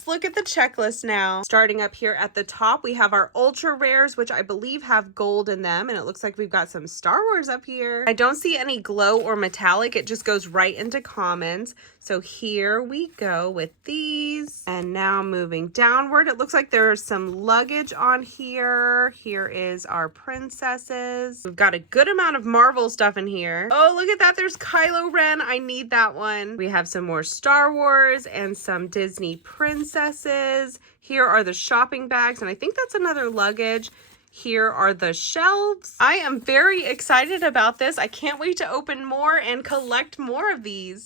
let's look at the checklist now. Starting up here at the top, we have our ultra rares, which I believe have gold in them. And it looks like we've got some Star Wars up here. I don't see any glow or metallic. It just goes right into commons. So here we go with these. And now moving downward, it looks like there's some luggage on here. Here is our princesses. We've got a good amount of Marvel stuff in here. Oh, look at that. There's Kylo Ren. I need that one. We have some more Star Wars and some Disney princesses. Here are the shopping bags, and I think that's another luggage. Here are the shelves. I am very excited about this. I can't wait to open more and collect more of these.